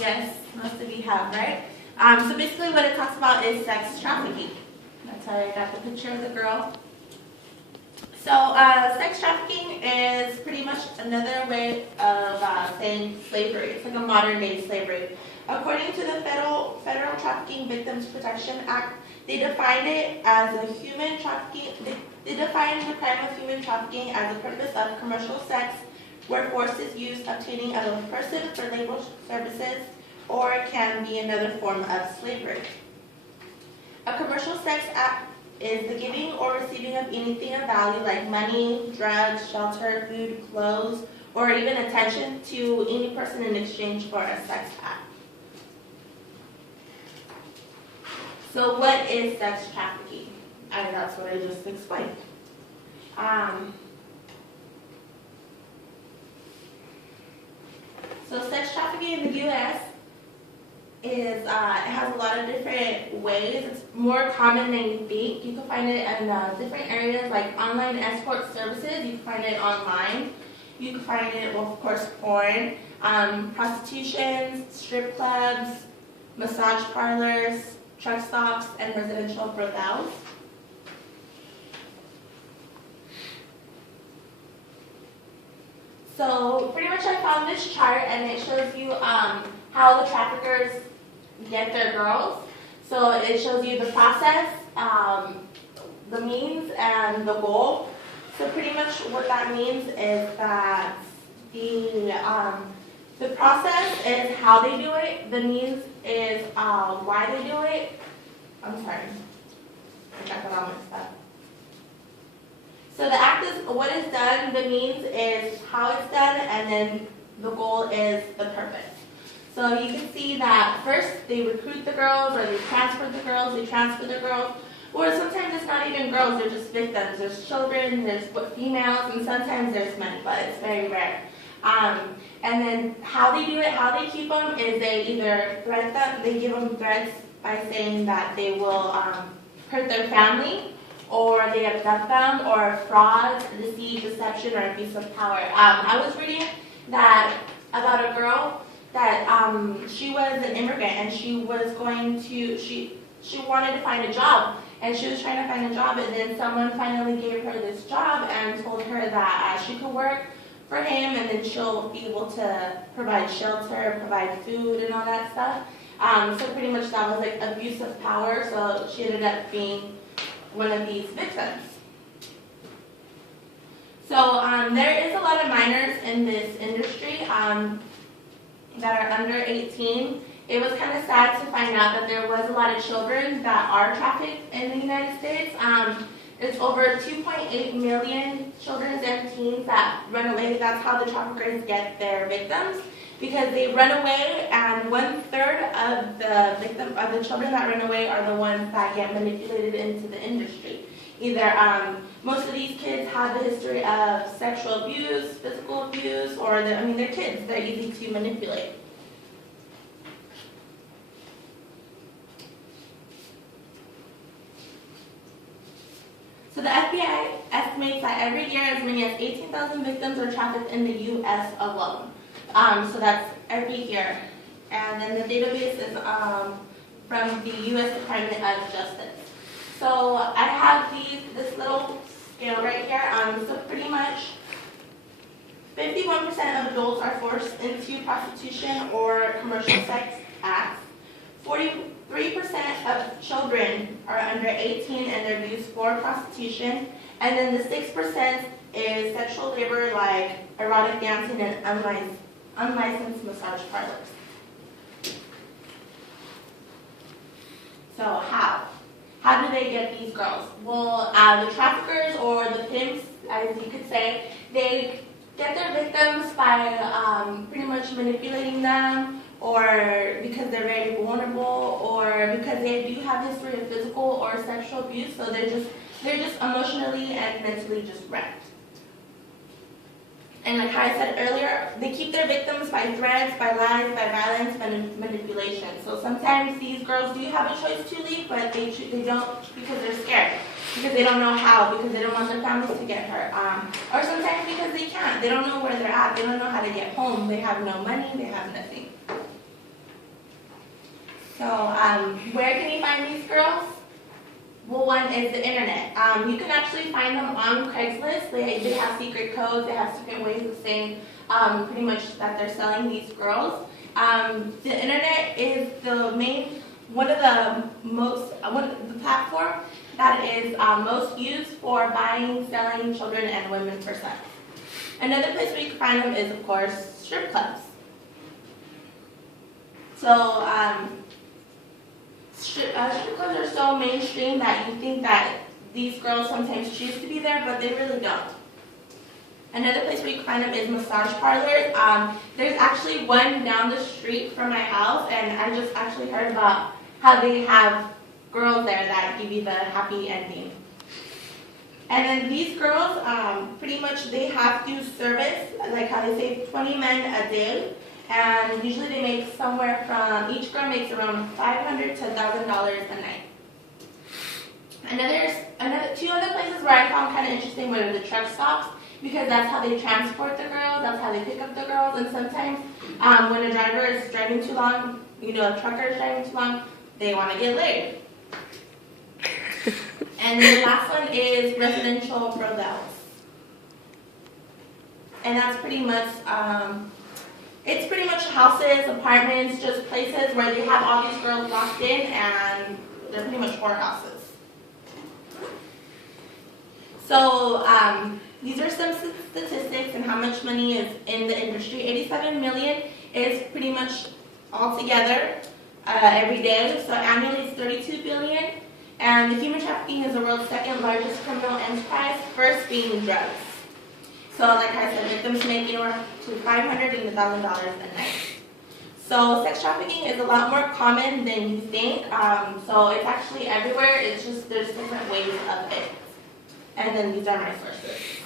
Yes, most of you have, right? So basically what it talks about is sex trafficking. That's how I got the picture of the girl. So sex trafficking is pretty much another way of saying slavery. It's like a modern day slavery. According to the Federal Trafficking Victims Protection Act, they define it as a human trafficking. They define the crime of human trafficking as the purpose of commercial sex where force is used obtaining of a person for labor services, or it can be another form of slavery. A commercial sex act is the giving or receiving of anything of value like money, drugs, shelter, food, clothes, or even attention to any person in exchange for a sex act. So what is sex trafficking? And that's what I just explained. So sex trafficking in the U.S. it has a lot of different ways. It's more common than you think. You can find it in different areas like online escort services. You can find it online. You can find it, well, of course, porn, prostitution, strip clubs, massage parlors, truck stops, and residential brothels. So pretty much I found this chart and it shows you how the traffickers get their girls. So it shows you the process, the means, and the goal. So pretty much what that means is that the process is how they do it. The means is why they do it. I'm sorry, I got that all mixed up. So the act is what is done, the means is how it's done, and then the goal is the purpose. So you can see that first they recruit the girls, or they transfer the girls, or sometimes it's not even girls, they're just victims. There's children, there's females, and sometimes there's men, but it's very rare. And then how they do it, how they keep them, is they either threat them, they give them threats by saying that they will hurt their family, or they abduct them, or fraud, deceit, deception, or abuse of power. I was reading that about a girl that she was an immigrant and she was going to, she wanted to find a job, and she was trying to find a job, and then someone finally gave her this job and told her that she could work for him, and then she'll be able to provide shelter, provide food, and all that stuff. So pretty much that was like abuse of power, so she ended up being one of these victims. So there is a lot of minors in this industry that are under 18. It was kind of sad to find out that there was a lot of children that are trafficked in the United States. There's over 2.8 million children and teens that run away. That's how the traffickers get their victims, because they run away, and 1/3 of the children that run away are the ones that get manipulated into the industry. Either most of these kids have a history of sexual abuse, physical abuse, or they're kids. They're easy to manipulate. So the FBI estimates that every year as many as 18,000 victims are trafficked in the U.S. alone. So that's every year. And then the database is from the U.S. Department of Justice. So I have this little scale right here. So pretty much 51% of adults are forced into prostitution or commercial sex acts. 43% of children are under 18 and they're used for prostitution. And then the 6% is sexual labor like erotic dancing and unlicensed massage parlors. So how do they get these girls? Well, the traffickers, or the pimps, as you could say, they get their victims by pretty much manipulating them, or because they're very vulnerable, or because they do have history of physical or sexual abuse, so they're just emotionally and mentally just wrecked. And like how I said earlier, they keep their victims by threats, by lies, by violence, by manipulation. So sometimes these girls do have a choice to leave, but they don't, because they're scared, because they don't know how, because they don't want their families to get hurt. Or sometimes because they can't. They don't know where they're at. They don't know how to get home. They have no money. They have nothing. So, where can you find these girls? Well, one is the internet. You can actually find them on Craigslist. They have secret codes. They have secret ways of saying pretty much that they're selling these girls. The internet is one of the platform that is most used for buying, selling children and women for sex. Another place where you can find them is, of course, strip clubs. So, strip clubs are so mainstream that you think that these girls sometimes choose to be there, but they really don't. Another place where you can find them is massage parlors. There's actually one down the street from my house, and I just actually heard about how they have girls there that give you the happy ending. And then these girls, pretty much they have to service, like how they say, 20 men a day. And usually they make somewhere from, each girl makes around $500 to $1,000 a night. Two other places where I found kind of interesting were the truck stops, because that's how they transport the girls, that's how they pick up the girls, and sometimes when a driver is driving too long, a trucker is driving too long, they want to get laid. And the last one is residential bordels. And that's pretty much, it's pretty much houses, apartments, just places where they have all these girls locked in, and they're pretty much whorehouses. So these are some statistics and how much money is in the industry. 87 million is pretty much all together every day. So annually it's 32 billion. And the human trafficking is the world's second largest criminal enterprise, first being drugs. So like I said, victims make anywhere to $500 and $1,000 a night. So sex trafficking is a lot more common than you think. So it's actually everywhere. It's just there's different ways of it. And then these are my sources.